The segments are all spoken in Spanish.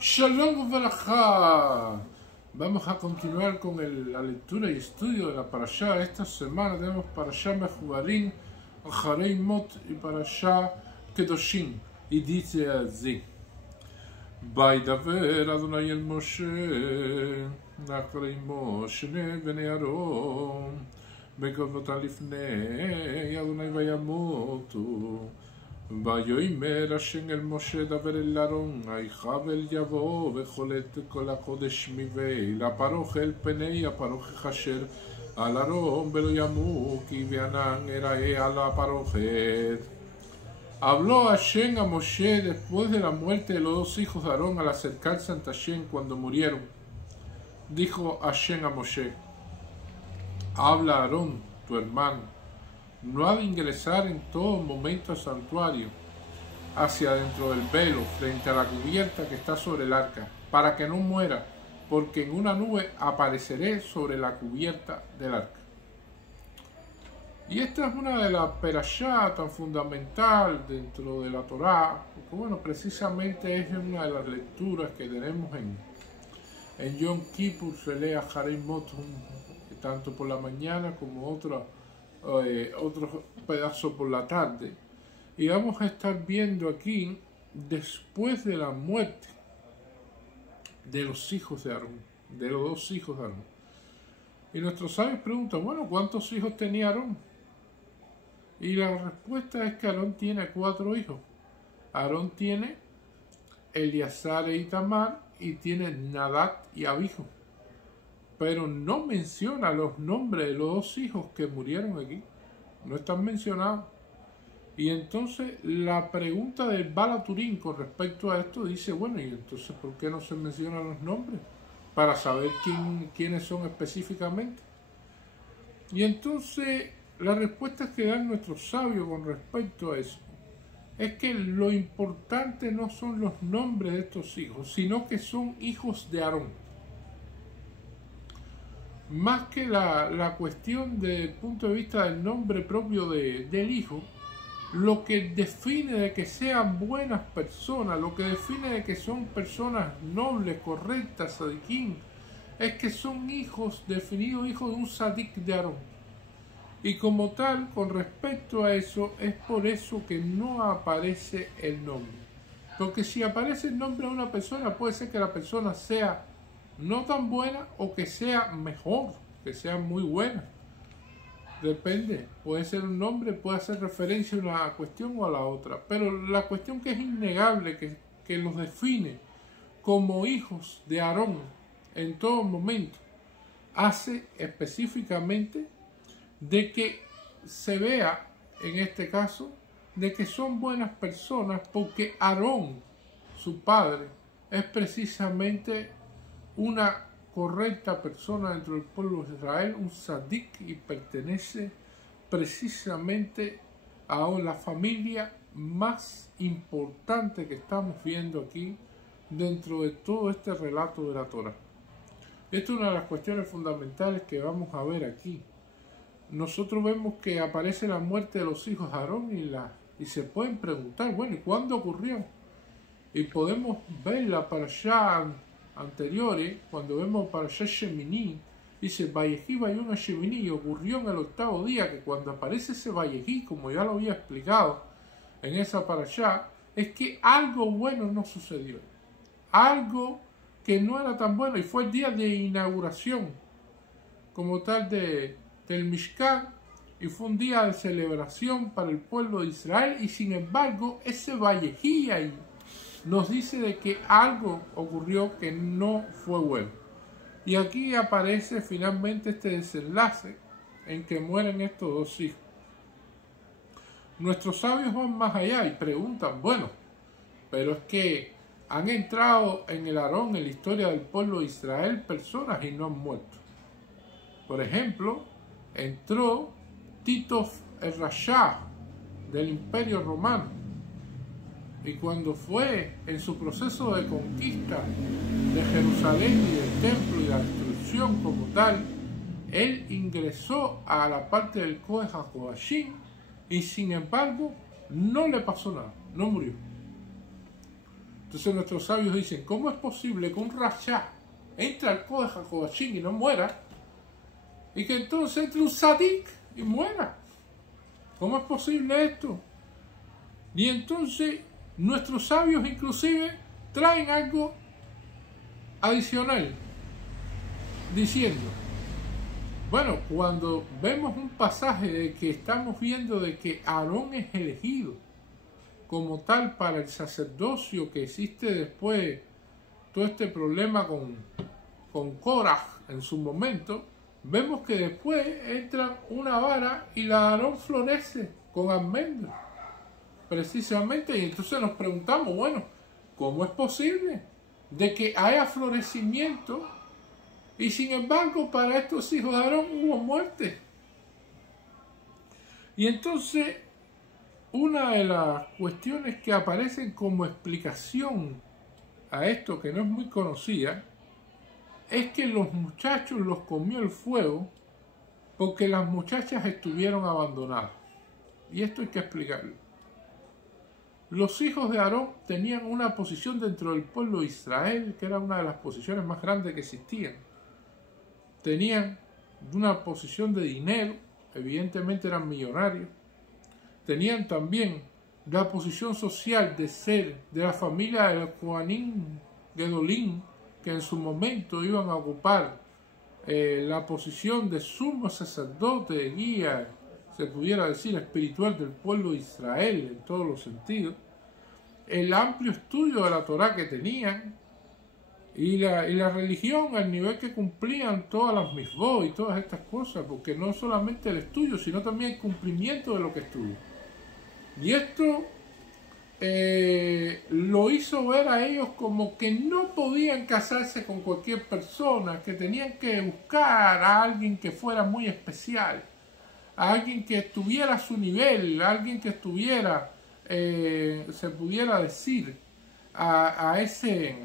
Shalom Barajá. Vamos a continuar con la lectura y estudio de la Parashá. Esta semana tenemos Parashá Mejubarim, Acharei Mot y Parashá Kedoshim. Y dice así: Vaidaber Adonai el Moshe, Acharei Moshe bnei Aaron, Bekovotan lifnei Adonai vayamotu. ויאמר השם אל משה דבר אל אהרון היחבל יבוא וחולת כל הקודש מביא לפרוך אל פני הפרוך אשר על אהרון ולא ימות כי בענן אראה על הפרוכת. Habló Hashem a Moshe después de la muerte de los dos hijos de Aarón al acercarse ante Hashem cuando murieron. Dijo Hashem a Moshe: habla a Aarón, tu hermano. No ha de ingresar en todo momento al santuario, hacia adentro del velo, frente a la cubierta que está sobre el arca, para que no muera, porque en una nube apareceré sobre la cubierta del arca. Y esta es una de las perashá tan fundamental dentro de la Torá, porque bueno, precisamente es una de las lecturas que tenemos en Yom Kippur, se lee Acharei Mot tanto por la mañana como otro pedazo por la tarde, y vamos a estar viendo aquí después de la muerte de los hijos de Aarón, de los dos hijos de Aarón. Y nuestros sabios preguntan, bueno, ¿cuántos hijos tenía Aarón? Y la respuesta es que Aarón tiene 4 hijos. Aarón tiene Eleazar e Itamar, y tiene Nadab y Abijo, pero no menciona los nombres de los dos hijos que murieron aquí. No están mencionados. Y entonces la pregunta del Balaturín con respecto a esto dice, bueno, ¿y entonces por qué no se mencionan los nombres? Para saber quiénes son específicamente. Y entonces la respuesta que dan nuestros sabios con respecto a eso es que lo importante no son los nombres de estos hijos, sino que son hijos de Aarón. Más que la cuestión desde el punto de vista del nombre propio del hijo, lo que define de que sean buenas personas, lo que define de que son personas nobles, correctas, sadiquín, es que son hijos, definidos hijos de un sadik de Aarón. Y como tal, con respecto a eso, es por eso que no aparece el nombre. Porque si aparece el nombre de una persona, puede ser que la persona sea no tan buena o que sea mejor, que sea muy buena. Depende, puede ser un nombre, puede hacer referencia a una cuestión o a la otra. Pero la cuestión que es innegable, que los define como hijos de Aarón en todo momento, hace específicamente de que se vea, en este caso, de que son buenas personas, porque Aarón, su padre, es precisamente una correcta persona dentro del pueblo de Israel, un sadik, y pertenece precisamente a la familia más importante que estamos viendo aquí dentro de todo este relato de la Torá. Esta es una de las cuestiones fundamentales que vamos a ver aquí. Nosotros vemos que aparece la muerte de los hijos de Aarón y se pueden preguntar, bueno, ¿y cuándo ocurrió? Y podemos verla para allá anteriores, cuando vemos para Shemini, dice Vayejí Vayón a Shemini, y ocurrió en el 8º día, que cuando aparece ese Vayejí, como ya lo había explicado en esa parashá, es que algo bueno no sucedió, algo que no era tan bueno, y fue el día de inauguración como tal del Mishkan, y fue un día de celebración para el pueblo de Israel, y sin embargo ese Vayejí ahí nos dice de que algo ocurrió que no fue bueno. Y aquí aparece finalmente este desenlace en que mueren estos dos hijos. Nuestros sabios van más allá y preguntan, bueno, pero es que han entrado en el Aarón, en la historia del pueblo de Israel, personas y no han muerto. Por ejemplo, entró Tito el Rasha del Imperio Romano. Y cuando fue en su proceso de conquista de Jerusalén y del templo y la destrucción como tal, él ingresó a la parte del Kohen HaKodashim y sin embargo no le pasó nada, no murió. Entonces nuestros sabios dicen, ¿cómo es posible que un rasha entre al Kodesh HaKodashim y no muera? Y que entonces entre un Sadik y muera. ¿Cómo es posible esto? Y entonces nuestros sabios inclusive traen algo adicional, diciendo, bueno, cuando vemos un pasaje de que estamos viendo de que Aarón es elegido como tal para el sacerdocio que existe después, todo este problema con Korah en su momento, vemos que después entra una vara y la Aarón florece con almendras, precisamente, y entonces nos preguntamos, bueno, ¿cómo es posible de que haya florecimiento y sin embargo para estos hijos de Aarón hubo muerte? Y entonces una de las cuestiones que aparecen como explicación a esto, que no es muy conocida, es que los muchachos los comió el fuego porque las muchachas estuvieron abandonadas. Y esto hay que explicarlo. Los hijos de Aarón tenían una posición dentro del pueblo de Israel, que era una de las posiciones más grandes que existían. Tenían una posición de dinero, evidentemente eran millonarios. Tenían también la posición social de ser de la familia de Kohanim Gedolim, que en su momento iban a ocupar la posición de sumo sacerdote, guía, se pudiera decir, espiritual del pueblo de Israel en todos los sentidos. El amplio estudio de la Torá que tenían y la religión al nivel que cumplían todas las misbot y todas estas cosas, porque no solamente el estudio, sino también el cumplimiento de lo que estudian. Y esto lo hizo ver a ellos como que no podían casarse con cualquier persona, que tenían que buscar a alguien que fuera muy especial, a alguien que estuviera a su nivel, a alguien que estuviera, se pudiera decir, a esa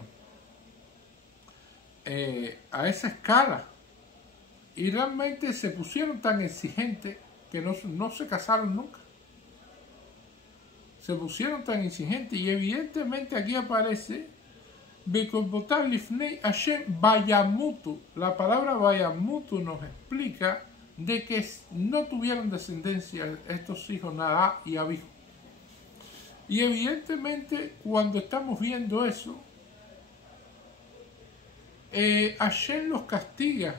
escala. Y realmente se pusieron tan exigentes que no se casaron nunca. Se pusieron tan exigentes, y evidentemente aquí aparece la palabra Vayamutu nos explica de que no tuvieron descendencia estos hijos Nadab y Abihu. Y evidentemente cuando estamos viendo eso, Hashem los castiga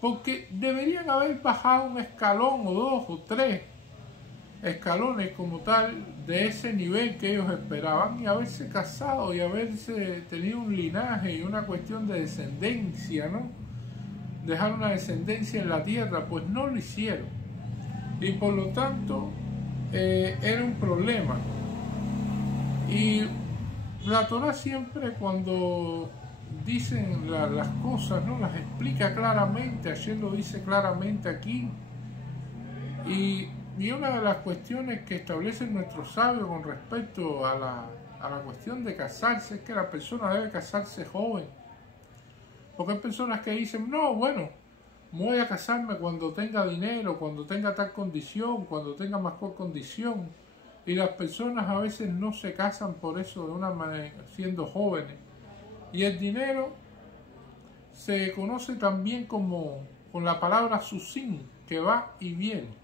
porque deberían haber bajado un escalón o dos o tres escalones como tal de ese nivel que ellos esperaban, y haberse casado y haberse tenido un linaje y una cuestión de descendencia, ¿no? Dejar una descendencia en la tierra, pues no lo hicieron, y por lo tanto era un problema. Y la Torá siempre, cuando dicen las cosas, ¿no?, las explica claramente. Ayer lo dice claramente aquí, y una de las cuestiones que establecen nuestros sabios con respecto a la cuestión de casarse es que la persona debe casarse joven. Porque hay personas que dicen, no, bueno, voy a casarme cuando tenga dinero, cuando tenga tal condición, cuando tenga mejor condición. Y las personas a veces no se casan por eso de una manera, siendo jóvenes. Y el dinero se conoce también como con la palabra susin, que va y viene.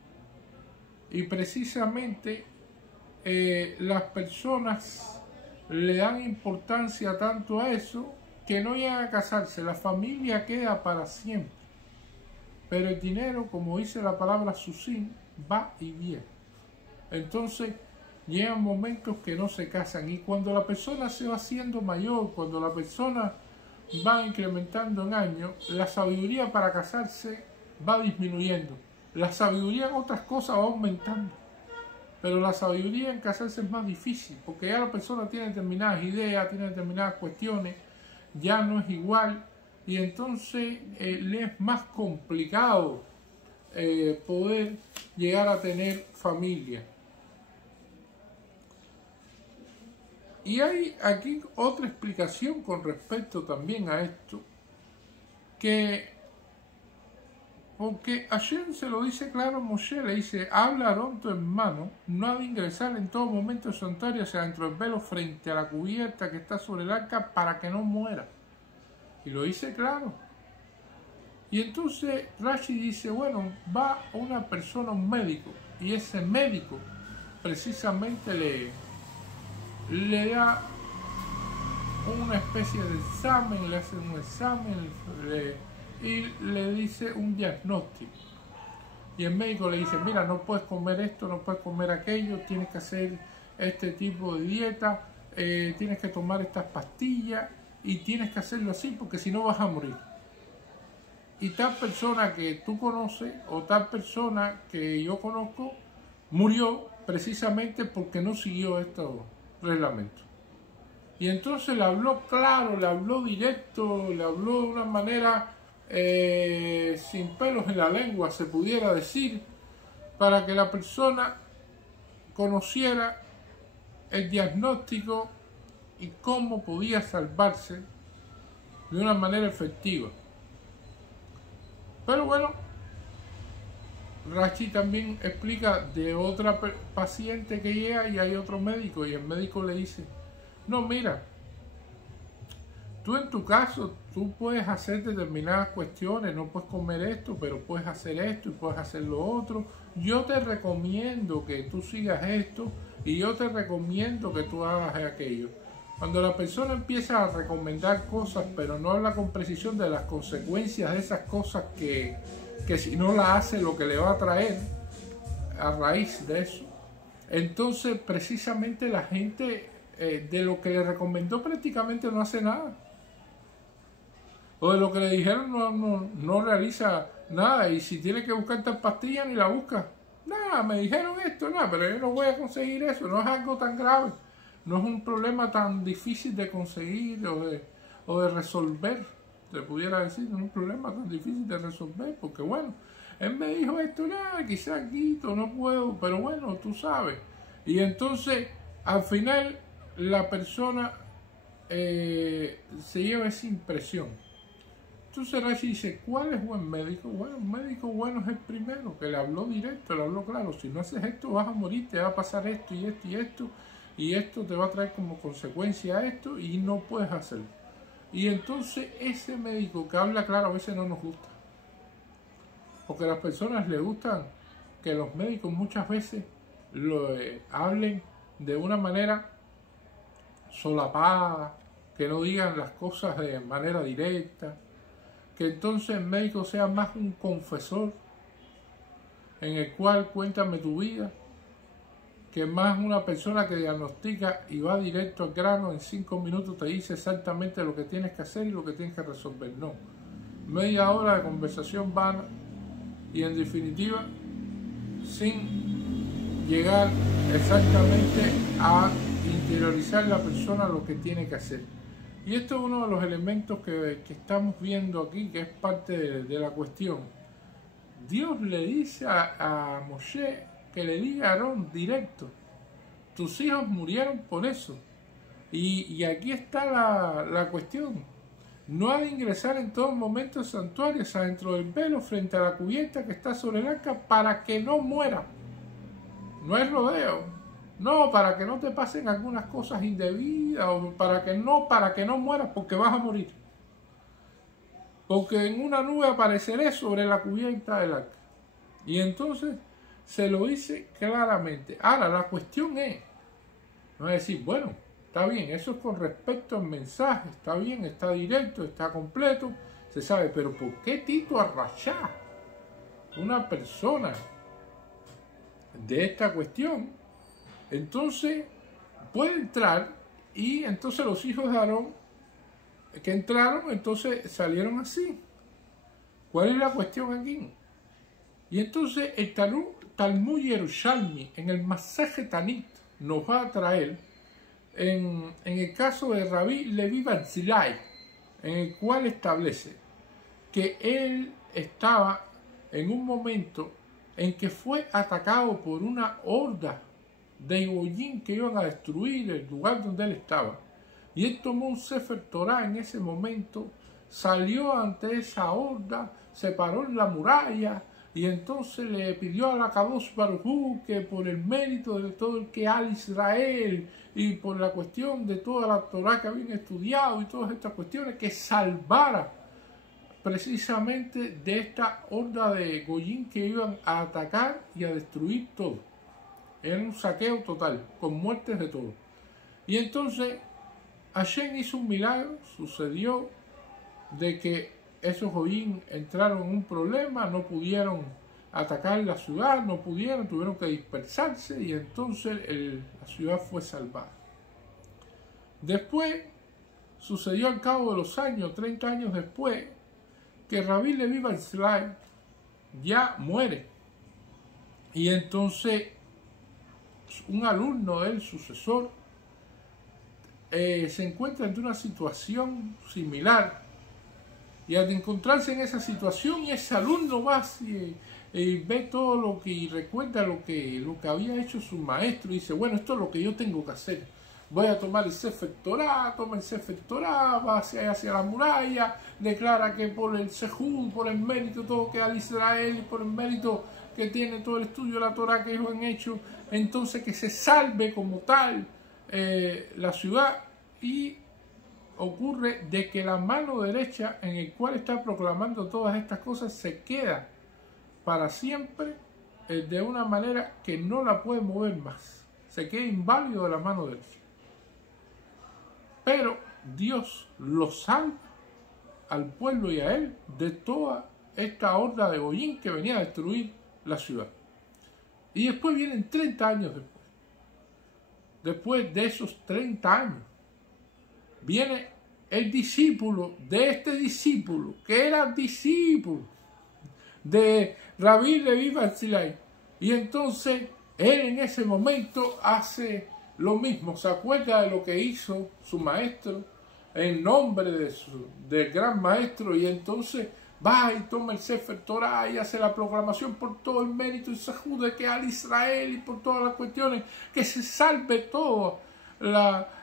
Y precisamente las personas le dan importancia tanto a eso que no llegan a casarse. La familia queda para siempre, pero el dinero, como dice la palabra susin, va y viene. Entonces llegan momentos que no se casan, y cuando la persona se va haciendo mayor, cuando la persona va incrementando en años, la sabiduría para casarse va disminuyendo. La sabiduría en otras cosas va aumentando, pero la sabiduría en casarse es más difícil, porque ya la persona tiene determinadas ideas, tiene determinadas cuestiones, ya no es igual, y entonces le es más complicado poder llegar a tener familia. Y hay aquí otra explicación con respecto también a esto, que Porque Hashem se lo dice claro a Moshe, le dice, habla a Aarón tu hermano, no ha de ingresar en todo momento el santuario hacia dentro del velo frente a la cubierta que está sobre el arca para que no muera. Y lo dice claro. Y entonces Rashi dice, bueno, va una persona, un médico, y ese médico precisamente le da una especie de examen, le hace un examen y le dice un diagnóstico. Y el médico le dice, mira, no puedes comer esto, no puedes comer aquello, tienes que hacer este tipo de dieta, tienes que tomar estas pastillas y tienes que hacerlo así porque si no vas a morir. Y tal persona que tú conoces o tal persona que yo conozco murió precisamente porque no siguió estos reglamentos. Y entonces le habló claro, le habló directo, le habló de una manera sin pelos en la lengua, se pudiera decir, para que la persona conociera el diagnóstico y cómo podía salvarse de una manera efectiva. Pero bueno, Rashi también explica de otra paciente que llega y hay otro médico y el médico le dice, no, mira, tú en tu caso, tú puedes hacer determinadas cuestiones, no puedes comer esto, pero puedes hacer esto y puedes hacer lo otro. Yo te recomiendo que tú sigas esto y yo te recomiendo que tú hagas aquello. Cuando la persona empieza a recomendar cosas, pero no habla con precisión de las consecuencias de esas cosas que si no la hace lo que le va a traer a raíz de eso, entonces precisamente la gente de lo que le recomendó prácticamente no hace nada. O de lo que le dijeron no realiza nada. Y si tiene que buscar tal pastilla ni la busca. Nada, me dijeron esto, nada, pero yo no voy a conseguir eso. No es algo tan grave. No es un problema tan difícil de conseguir o de resolver. Se pudiera decir, no es un problema tan difícil de resolver. Porque bueno, él me dijo esto, nada, quizás quito, no puedo. Pero bueno, tú sabes. Y entonces, al final, la persona se lleva esa impresión. Entonces Rashi dice, ¿cuál es buen médico? Bueno, un médico bueno es el primero, que le habló directo, le habló claro, si no haces esto vas a morir, te va a pasar esto y esto y esto, y esto te va a traer como consecuencia esto y no puedes hacerlo. Y entonces ese médico que habla claro a veces no nos gusta, porque a las personas les gustan que los médicos muchas veces hablen de una manera solapada, que no digan las cosas de manera directa, que entonces el médico sea más un confesor en el cual cuéntame tu vida, que más una persona que diagnostica y va directo al grano, en 5 minutos te dice exactamente lo que tienes que hacer y lo que tienes que resolver. No, media hora de conversación vana y en definitiva sin llegar exactamente a interiorizar la persona lo que tiene que hacer. Y esto es uno de los elementos que estamos viendo aquí, que es parte de la cuestión. Dios le dice a Moshe que le diga a Aarón directo, tus hijos murieron por eso. Y aquí está la cuestión. No ha de ingresar en todo momento al santuario, o sea, dentro del velo, frente a la cubierta que está sobre el arca, para que no muera. No es rodeo. No, para que no te pasen algunas cosas indebidas o para que no mueras porque vas a morir. Porque en una nube apareceré sobre la cubierta del arca. Y entonces se lo dice claramente. Ahora, la cuestión es, no es decir, bueno, está bien, eso es con respecto al mensaje, está bien, está directo, está completo, se sabe, pero ¿por qué Tito Arrachá, una persona de esta cuestión, entonces puede entrar y entonces los hijos de Aarón que entraron, entonces salieron así? ¿Cuál es la cuestión aquí? Y entonces el Talmud Yerushalmi en el Maseje Tanit nos va a traer en el caso de Rabí Levi Barzilai, en el cual establece que él estaba en un momento en que fue atacado por una horda de Iboyín que iban a destruir el lugar donde él estaba. Y él tomó un Sefer Torah en ese momento salió ante esa horda, se paró en la muralla y entonces le pidió a la Kadosh Baruj Hu que por el mérito de todo el que al Israel y por la cuestión de toda la Torah que habían estudiado y todas estas cuestiones, que salvara precisamente de esta horda de Goyim que iban a atacar y a destruir todo. Era un saqueo total, con muertes de todo. Y entonces Hashem hizo un milagro, sucedió de que esos Goyim entraron en un problema, no pudieron atacar la ciudad, no pudieron, tuvieron que dispersarse y entonces la ciudad fue salvada. Después sucedió al cabo de los años, 30 años después, que Rabbi Levi Barzilai ya muere. Y entonces un alumno del sucesor se encuentra ante una situación similar. Y al encontrarse en esa situación, ese alumno va y ve todo lo que, y recuerda lo que había hecho su maestro y dice, bueno, esto es lo que yo tengo que hacer. Voy a tomar el Sefer Torah, toma el Sefer Torah, va hacia la muralla, declara que por el Sehud, por el mérito todo que al Israel y por el mérito que tiene todo el estudio de la Torah que ellos han hecho, entonces que se salve como tal la ciudad. Y ocurre de que la mano derecha en el cual está proclamando todas estas cosas se queda para siempre de una manera que no la puede mover más. Se queda inválido de la mano derecha. Pero Dios lo salva al pueblo y a él de toda esta horda de Goyim que venía a destruir la ciudad. Y después vienen 30 años después. Después de esos 30 años, viene el discípulo de este discípulo, que era discípulo de Rabbi Levi Barzilai. Y entonces él en ese momento hace lo mismo, se acuerda de lo que hizo su maestro en nombre del gran maestro, y entonces va y toma el Sefer Torah y hace la proclamación por todo el mérito y se ajude que al Israel y por todas las cuestiones, que se salve toda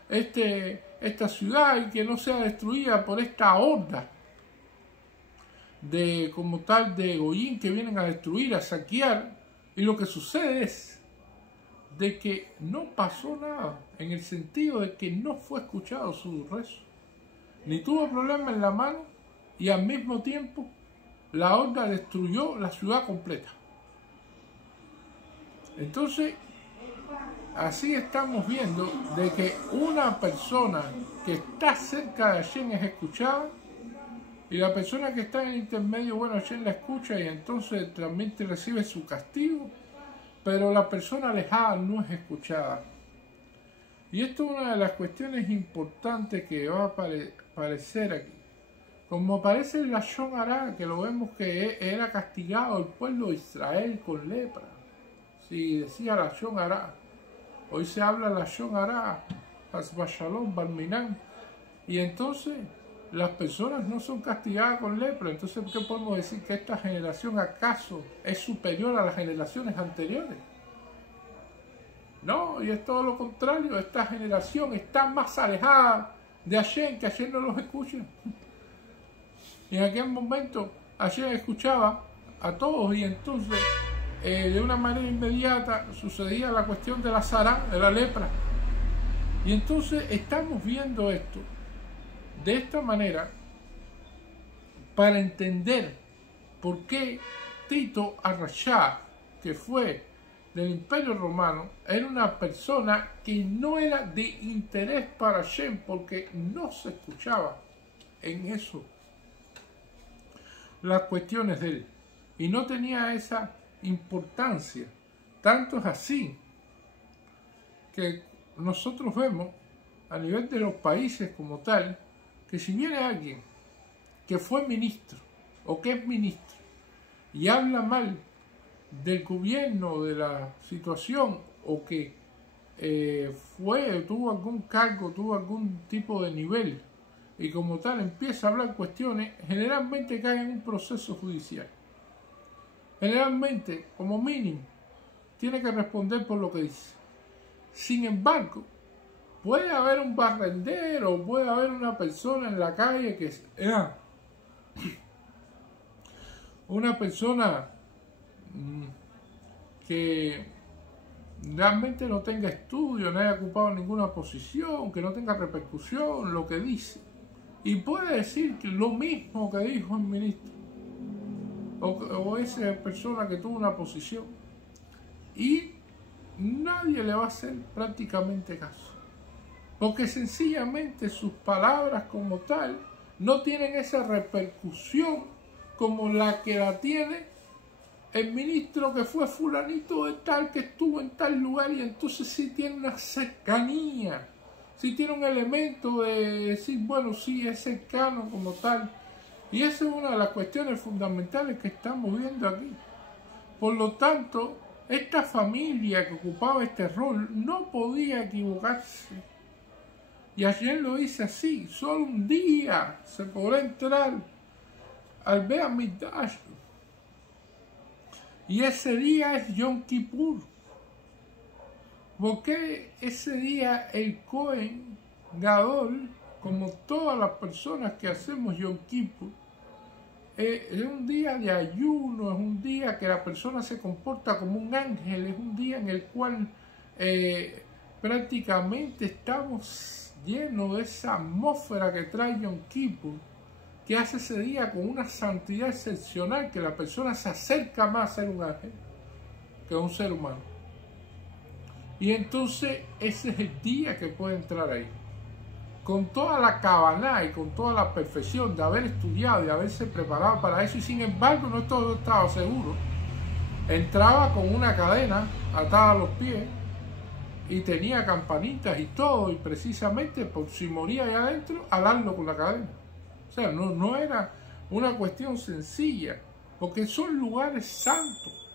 esta ciudad y que no sea destruida por esta horda de como tal de Goyim que vienen a destruir, a saquear. Y lo que sucede es de que no pasó nada, en el sentido de que no fue escuchado su rezo, ni tuvo problema en la mano, y al mismo tiempo la horda destruyó la ciudad completa. Entonces, así estamos viendo de que una persona que está cerca de Hashem es escuchada, y la persona que está en el intermedio, bueno, Hashem la escucha y entonces también recibe su castigo, pero la persona alejada no es escuchada. Y esto es una de las cuestiones importantes que va a aparecer aquí. Como aparece el Lashon Hará, que lo vemos que era castigado el pueblo de Israel con lepra. Si decía Lashon Hará, hoy se habla Lashon Hará, Hasba Shalom, Barminan. Y entonces las personas no son castigadas con lepra. Entonces, ¿qué podemos decir? ¿Que esta generación acaso es superior a las generaciones anteriores? No, y es todo lo contrario. Esta generación está más alejada de Hashem, que Hashem no los escucha. Y en aquel momento Hashem escuchaba a todos, y entonces de una manera inmediata sucedía la cuestión de la Sará, de la lepra. Y entonces estamos viendo esto de esta manera para entender por qué Tito Arrashá, que fue del Imperio Romano, era una persona que no era de interés para Hashem, porque no se escuchaba en eso las cuestiones de él, y no tenía esa importancia. Tanto es así que nosotros vemos a nivel de los países como tal, que si viene alguien que fue ministro o que es ministro y habla mal del gobierno, de la situación, o que tuvo algún cargo, tuvo algún tipo de nivel, y como tal empieza a hablar cuestiones, generalmente cae en un proceso judicial. Generalmente, como mínimo, tiene que responder por lo que dice. Sin embargo, puede haber un barrendero, puede haber una persona en la calle que una persona que realmente no tenga estudio, no haya ocupado ninguna posición, que no tenga repercusión, lo que dice. Y puede decir que lo mismo que dijo el ministro, o esa persona que tuvo una posición, y nadie le va a hacer prácticamente caso. Porque sencillamente sus palabras como tal no tienen esa repercusión como la que la tiene el ministro que fue fulanito de tal, que estuvo en tal lugar, y entonces sí tiene una cercanía, sí tiene un elemento de decir, bueno, sí es cercano como tal. Y esa es una de las cuestiones fundamentales que estamos viendo aquí. Por lo tanto, esta familia que ocupaba este rol no podía equivocarse. Y ayer lo dice así, solo un día se podrá entrar al Beit Hamikdash. Y ese día es Yom Kippur. Porque ese día el Kohen Gadol, como todas las personas que hacemos Yom Kippur, es un día de ayuno, es un día que la persona se comporta como un ángel, es un día en el cual prácticamente estamos llenos de esa atmósfera que trae Yom Kippur, que hace ese día con una santidad excepcional, que la persona se acerca más a ser un ángel que a un ser humano. Y entonces ese es el día que puede entrar ahí, con toda la cabaná y con toda la perfección de haber estudiado y haberse preparado para eso, y sin embargo no todo estaba seguro. Entraba con una cadena atada a los pies y tenía campanitas y todo, y precisamente por si moría ahí adentro, alarlo con la cadena. O sea, no era una cuestión sencilla, porque son lugares santos.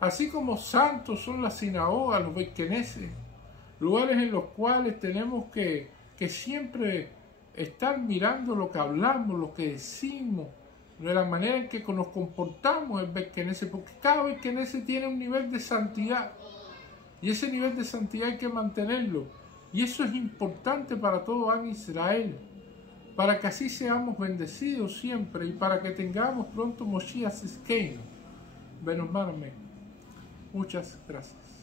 Así como santos son las sinagogas, los Beit Knesset, lugares en los cuales tenemos que siempre estar mirando lo que hablamos, lo que decimos, de la manera en que nos comportamos en Beit Knesset, porque cada Beit Knesset tiene un nivel de santidad, y ese nivel de santidad hay que mantenerlo, y eso es importante para todo Am Israel, para que así seamos bendecidos siempre, y para que tengamos pronto Moshiach Tzidkeinu. Benomarme. Muchas gracias.